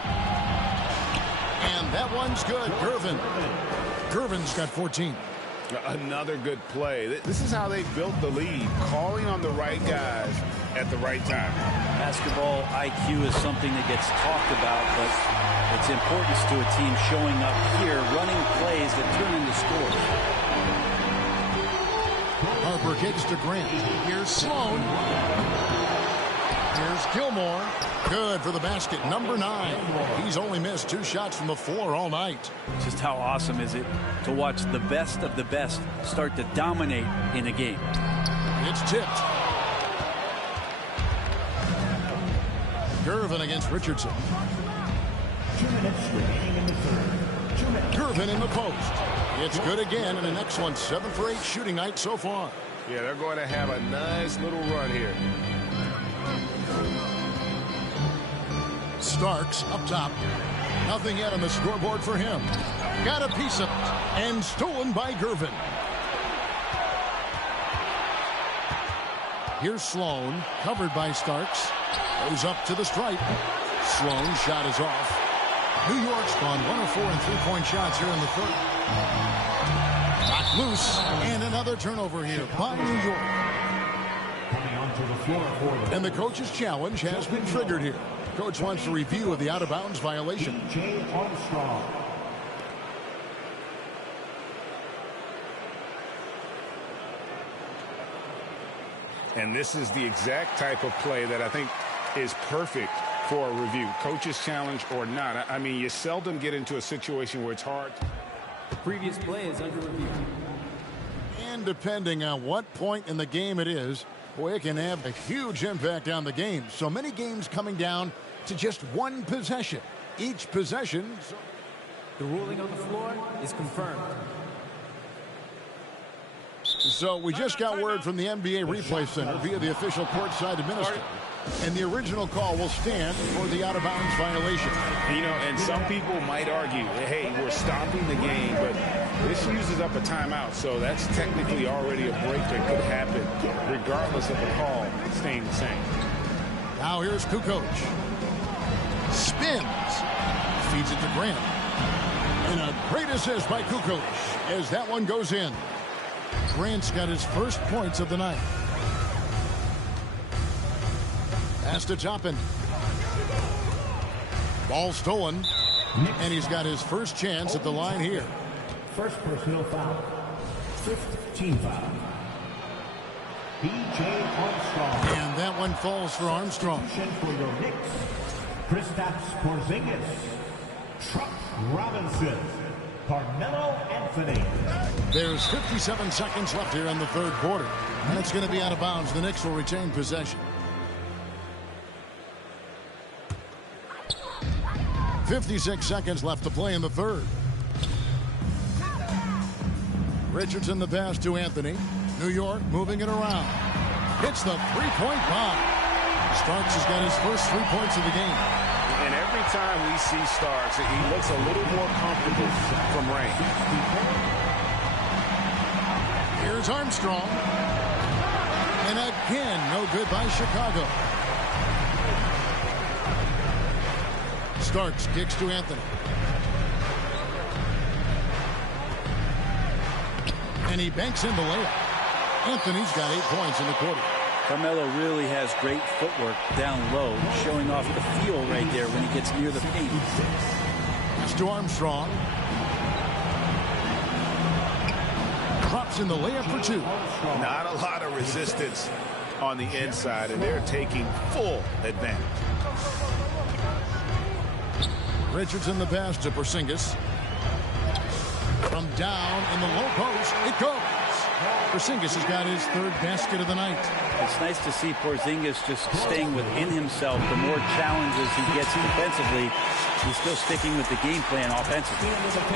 And that one's good. Gervin's got 14. Another good play. This is how they built the lead, calling on the right guys at the right time. Basketball IQ is something that gets talked about, but its importance to a team showing up here, running plays that turn into scores. Harper kicks to Grant. Here's Sloan. Here's Gilmore. Good for the basket, number 9. He's only missed 2 shots from the floor all night. Just how awesome is it to watch the best of the best start to dominate in a game. It's tipped. Gervin against Richardson. 2 minutes remaining in the third. 2 minutes. Gervin in the post. It's good again, and an excellent 7 for 8 shooting night so far. Yeah, they're going to have a nice little run here. Starks up top. Nothing yet on the scoreboard for him. Got a piece of it, and stolen by Gervin. Here's Sloan, covered by Starks. Goes up to the stripe. Sloan shot is off. New York's gone 1 of 4 in 3-point shots here in the third. Knocked loose, and another turnover here by New York. Coming onto the floor for the And the coach's challenge has been triggered here. Coach wants a review of the out-of-bounds violation. J. Armstrong. And this is the exact type of play that I think is perfect for a review. Coach's challenge or not. I mean, you seldom get into a situation where it's hard. The previous play is under review. And depending on what point in the game it is, boy, it can have a huge impact on the game. So many games coming down to just one possession. Each possession. The ruling on the floor is confirmed. So we just got word from the NBA Replay Center via the official courtside administrator. And the original call will stand for the out-of-bounds violation. You know, and some people might argue, hey, we're stopping the game, but this uses up a timeout, so that's technically already a break that could happen, regardless of the call staying the same. Now here's Kukoc. Spins. Feeds it to Grant. And a great assist by Kukoc as that one goes in. Grant's got his first points of the night. Pass to Toppin. Ball stolen. And he's got his first chance at the line here. First personal foul. 5th team foul. B.J. Armstrong. And that one falls for Armstrong. For your Knicks, Kristaps Porzingis, Truck Robinson, Carmelo Anthony. There's 57 seconds left here in the third quarter. And it's going to be out of bounds. The Knicks will retain possession. 56 seconds left to play in the third. Richardson the pass to Anthony. New York moving it around. Hits the three-point bomb. Starks has got his first 3 points of the game. And every time we see Starks, he looks a little more comfortable from range. Here's Armstrong. And again, no good by Chicago. Starks kicks to Anthony. And he banks in the layup. Anthony's got 8 points in the quarter. Carmelo really has great footwork down low, showing off the feel right there when he gets near the paint. Pass to Armstrong. Drops in the layup for 2. Not a lot of resistance on the inside, and they're taking full advantage. Richardson the pass to Porzingis. From down in the low post, it goes. Porzingis has got his third basket of the night. It's nice to see Porzingis just staying within himself. The more challenges he gets defensively, he's still sticking with the game plan offensively.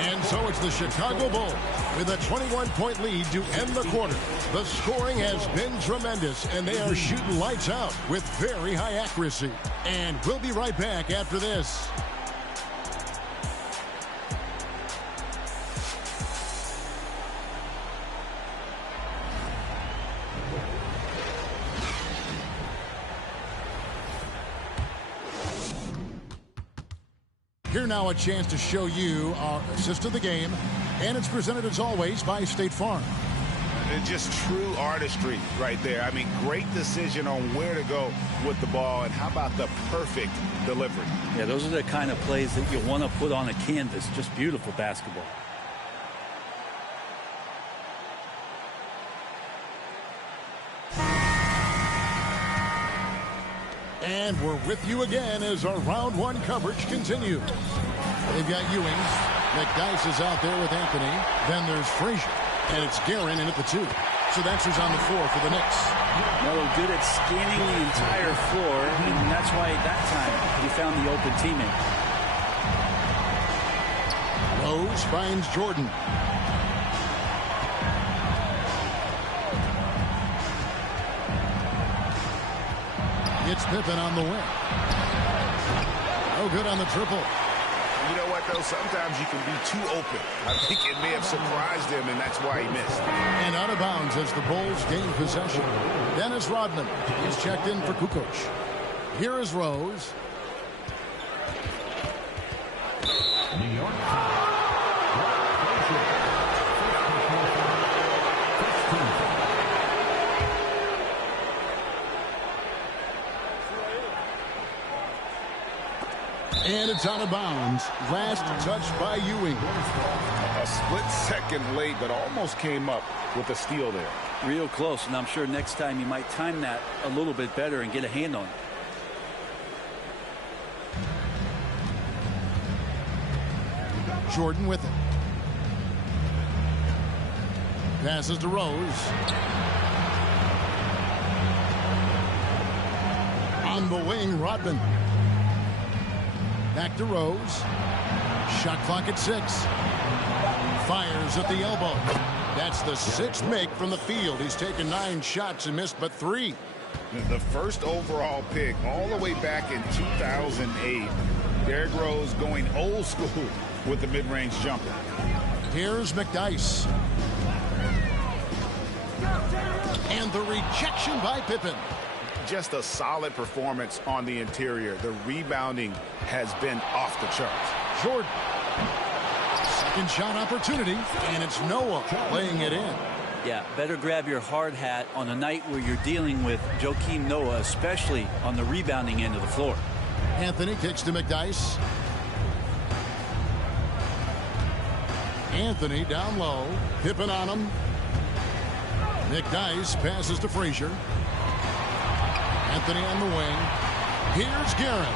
And so it's the Chicago Bulls with a 21-point lead to end the quarter. The scoring has been tremendous, and they are shooting lights out with very high accuracy. And we'll be right back after this. Here now a chance to show you our assist of the game, and it's presented as always by State Farm. Just true artistry right there. I mean, great decision on where to go with the ball, and how about the perfect delivery? Yeah, those are the kind of plays that you want to put on a canvas. Just beautiful basketball. And we're with you again as our round one coverage continues. They've got Ewing. McDyess is out there with Anthony. Then there's Frazier. And it's Guerin in at the 2. So that's who's on the floor for the Knicks. Well, good at scanning the entire floor, and that's why that time he found the open teammate. Rose finds Jordan. It's Pippen on the wing. Oh, good on the triple. You know what, though? Sometimes you can be too open. I think it may have surprised him, and that's why he missed. And out of bounds as the Bulls gain possession. Dennis Rodman is checked in for Kukoc. Here is Rose. New York. And it's out of bounds. Last touch by Ewing. A split second late, but almost came up with a steal there. Real close, and I'm sure next time you might time that a little bit better and get a hand on it. Jordan with it. Passes to Rose. On the wing, Rodman. Back to Rose. Shot clock at 6. Fires at the elbow. That's the 6th make from the field. He's taken 9 shots and missed but 3. The first overall pick all the way back in 2008. Derrick Rose going old school with the mid-range jumper. Here's McDyess. And the rejection by Pippen. Just a solid performance on the interior. The rebounding has been off the charts. Jordan. Second shot opportunity, and it's Noah laying it in. Yeah, better grab your hard hat on a night where you're dealing with Joakim Noah, especially on the rebounding end of the floor. Anthony kicks to McDyess. Anthony down low. Pippen on him. McDyess passes to Frazier. Anthony on the wing. Here's Guerin.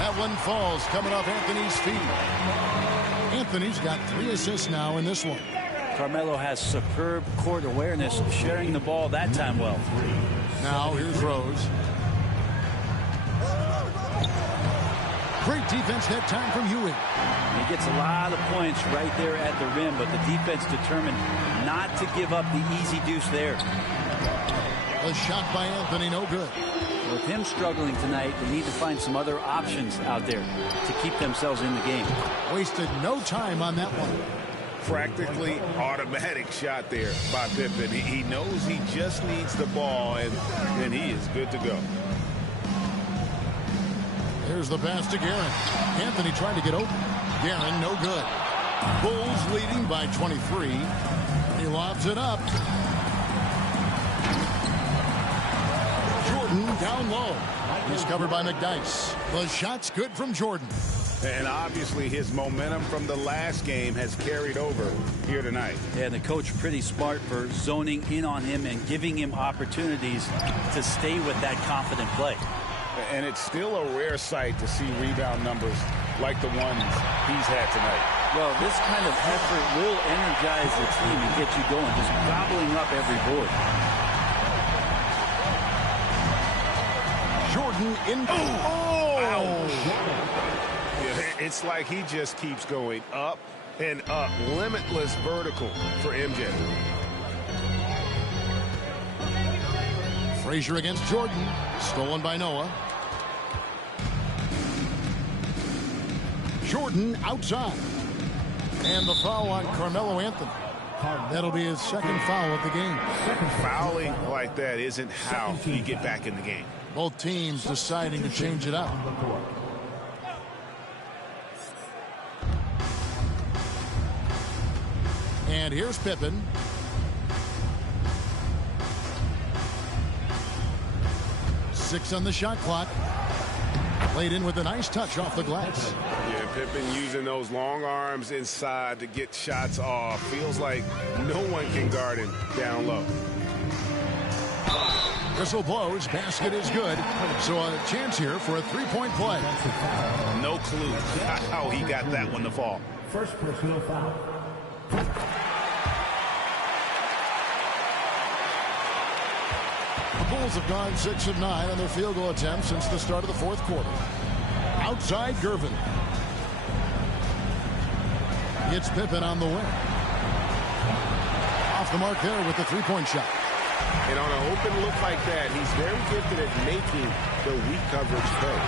That one falls coming off Anthony's feet. Anthony's got 3 assists now in this one. Carmelo has superb court awareness, sharing the ball that time well. Now here's Rose. Great defense that time from Ewing. He gets a lot of points right there at the rim, but the defense determined not to give up the easy deuce there. A shot by Anthony, no good. With him struggling tonight, they need to find some other options out there to keep themselves in the game. Wasted no time on that one. Practically automatic shot there by Pippen. He knows he just needs the ball, and he is good to go. Here's the pass to Guerin. Anthony trying to get open. Guerin, no good. Bulls leading by 23. He lobs it up. Jordan down low. He's covered by McDyess. The shot's good from Jordan. And obviously his momentum from the last game has carried over here tonight. Yeah, the coach pretty smart for zoning in on him and giving him opportunities to stay with that confident play. And it's still a rare sight to see rebound numbers like the ones he's had tonight. Well, this kind of effort will energize the team and get you going, just gobbling up every board. Jordan in. Yeah, it's like he just keeps going up and up. Limitless vertical for MJ. Frazier against Jordan. Stolen by Noah. Jordan outside. And the foul on Carmelo Anthony. That'll be his second foul of the game. Fouling like that isn't how you get back in the game. Both teams deciding to change it up. And here's Pippen. Six on the shot clock. Played in with a nice touch off the glass. Yeah, Pippen using those long arms inside to get shots off. Feels like no one can guard him down low. Whistle blows. Basket is good. So a chance here for a three-point play. No clue how he got that one to fall. First personal foul. The Bulls have gone 6 of 9 on their field goal attempts since the start of the fourth quarter. Outside Gervin. It's Pippen on the wing. Off the mark there with the three-point shot. And on an open look like that, he's very gifted at making the weak coverage play.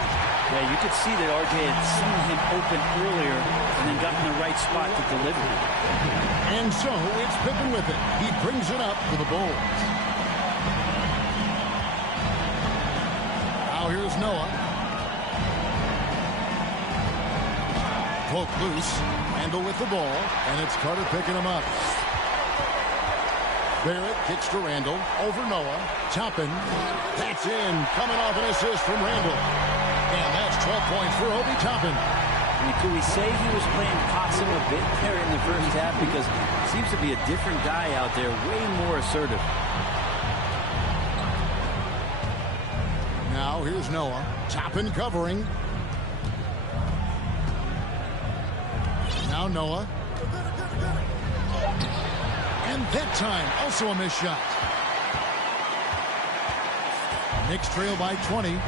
Yeah, you could see that RJ had seen him open earlier and then got in the right spot to deliver it. And so it's Pippen with it. He brings it up for the Bulls. Now here's Noah. Poke loose. Randall with the ball. And it's Carter picking him up. Barrett kicks to Randall. Over Noah. Toppin. That's in. Coming off an assist from Randall. And that's 12 points for Obi Toppin. I mean, could we say he was playing possum a bit there in the first half? Because it seems to be a different guy out there, way more assertive. Now here's Noah. Toppin covering. Now Noah. And that time, also a missed shot. Knicks trail by 20.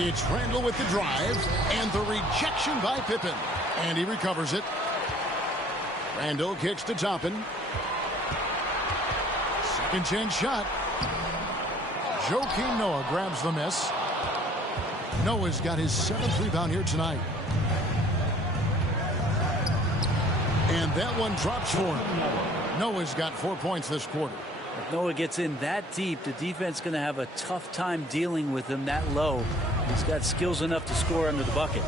It's Randall with the drive, and the rejection by Pippen. And he recovers it. Randall kicks to Toppin. Second chance shot. Joakim Noah grabs the miss. Noah's got his 7th rebound here tonight. And that one drops for him. Noah's got 4 points this quarter. If Noah gets in that deep, the defense is going to have a tough time dealing with him that low. He's got skills enough to score under the bucket.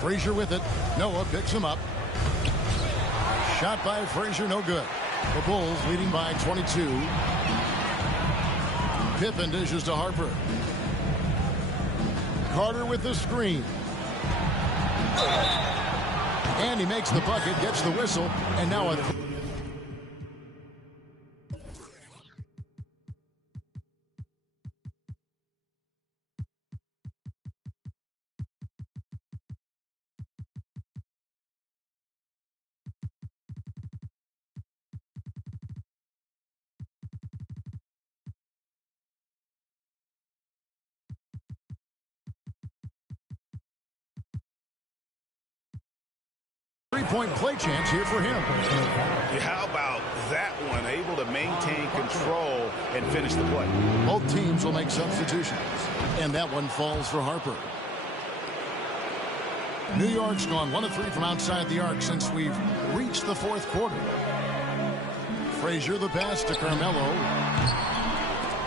Frazier with it. Noah picks him up. Shot by Frazier, no good. The Bulls leading by 22. Pippen dishes to Harper. Carter with the screen. And he makes the bucket, gets the whistle, and now a... 3-point play chance here for him. Yeah, how about that one? Able to maintain control and finish the play. Both teams will make substitutions. And that one falls for Harper. New York's gone 1 of 3 from outside the arc since we've reached the fourth quarter. Frazier the pass to Carmelo.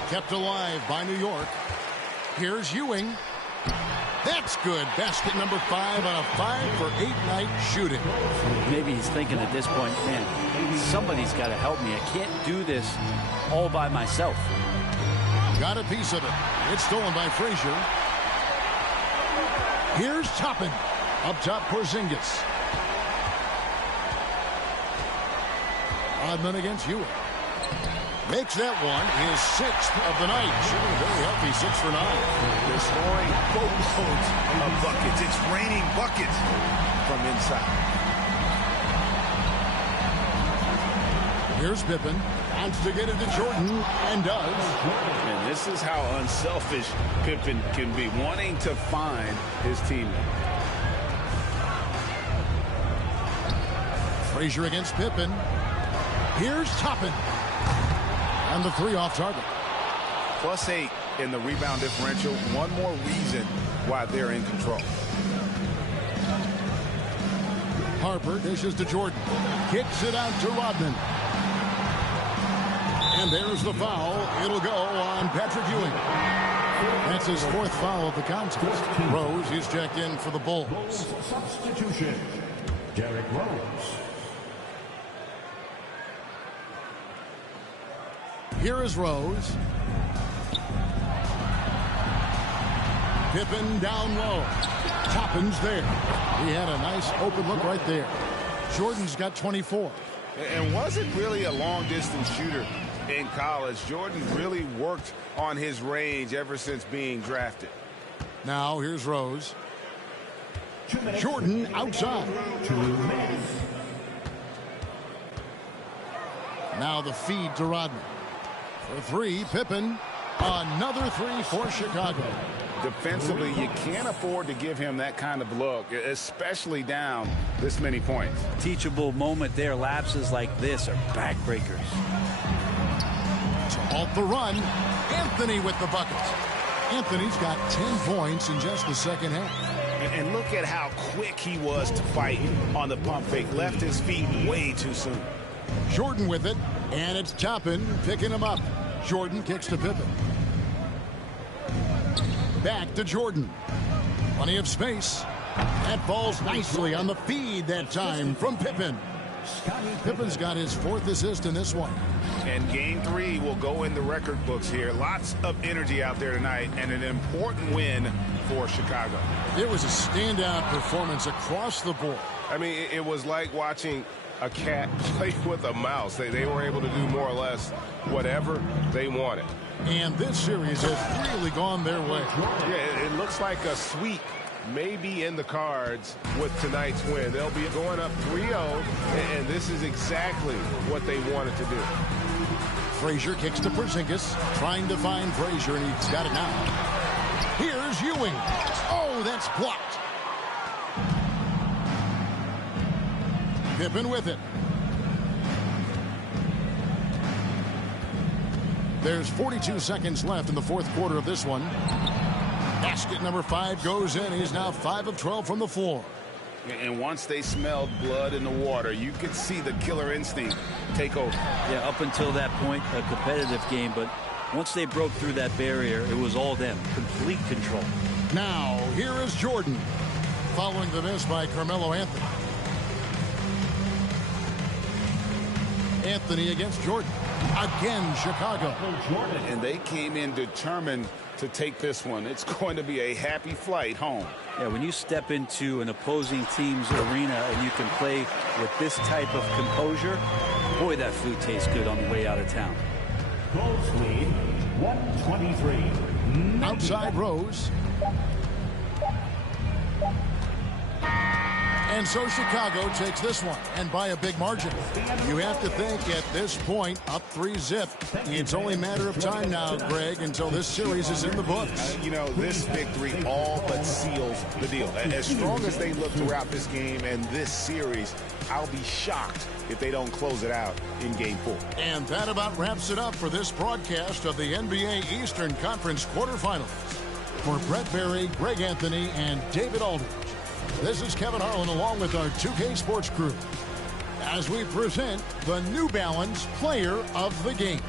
Kept alive by New York. Here's Ewing. That's good. Basket number 5 on a 5-for-8 night shooting. Maybe he's thinking at this point, man, somebody's got to help me. I can't do this all by myself. Got a piece of it. It's stolen by Frazier. Here's Toppin. Up top, Porzingis. Rodman against Ewing. Makes that one his 6th of the night. Shooting a very healthy 6 for 9. They're scoring boatloads of buckets. It's raining buckets from inside. Here's Pippen. Wants to get it to Jordan, and does. And this is how unselfish Pippen can be, wanting to find his teammate. Frazier against Pippen. Here's Toppin. And the 3 off target. +8 in the rebound differential. One more reason why they're in control. Harper dishes to Jordan. Kicks it out to Rodman. And there's the foul. It'll go on Patrick Ewing. That's his 4th foul of the contest. Rose, he's checked in for the Bulls. Substitution. Derrick Rose. Here is Rose. Pippen down low. Toppin's there. He had a nice open look right there. Jordan's got 24. And wasn't really a long-distance shooter in college. Jordan really worked on his range ever since being drafted. Now here's Rose. Jordan outside. 2 minutes. Now the feed to Rodman. For 3, Pippen. Another 3 for Chicago. Defensively, you can't afford to give him that kind of look, especially down this many points. Teachable moment there. Lapses like this are backbreakers. To halt the run, Anthony with the bucket. Anthony's got 10 points in just the second half. And look at how quick he was to fight on the pump fake. Left his feet way too soon. Jordan with it, and it's Toppin picking him up. Jordan kicks to Pippen. Back to Jordan. Plenty of space. That falls nicely on the feed that time from Pippen. Pippen's got his 4th assist in this one. And game 3 will go in the record books here. Lots of energy out there tonight, and an important win for Chicago. It was a standout performance across the board. I mean, it was like watching a cat play with a mouse. They were able to do more or less whatever they wanted. And this series has really gone their way. Yeah, it looks like a sweep may be in the cards with tonight's win. They'll be going up 3-0, and this is exactly what they wanted to do. Frazier kicks to Porzingis, trying to find Frazier, and he's got it now. Here's Ewing. Oh, that's blocked. Pippen with it. There's 42 seconds left in the 4th quarter of this one. Basket number 5 goes in. He's now 5 of 12 from the floor. And once they smelled blood in the water, you could see the killer instinct take over. Yeah, up until that point, a competitive game, but once they broke through that barrier, it was all them. Complete control. Now, here is Jordan, following the miss by Carmelo Anthony. Anthony against Jordan. Again, Chicago. And they came in determined to take this one. It's going to be a happy flight home. Yeah, when you step into an opposing team's arena and you can play with this type of composure, boy, that food tastes good on the way out of town. Bulls lead 123. Outside Rose. And so Chicago takes this one, and by a big margin. You have to think at this point, up 3-zip. It's only a matter of time now, Greg, until this series is in the books. You know, this victory all but seals the deal. As strong as they look throughout this game and this series, I'll be shocked if they don't close it out in Game 4. And that about wraps it up for this broadcast of the NBA Eastern Conference quarterfinals. For Brett Berry, Greg Anthony, and David Aldridge, this is Kevin Harlan along with our 2K Sports crew as we present the New Balance Player of the Game.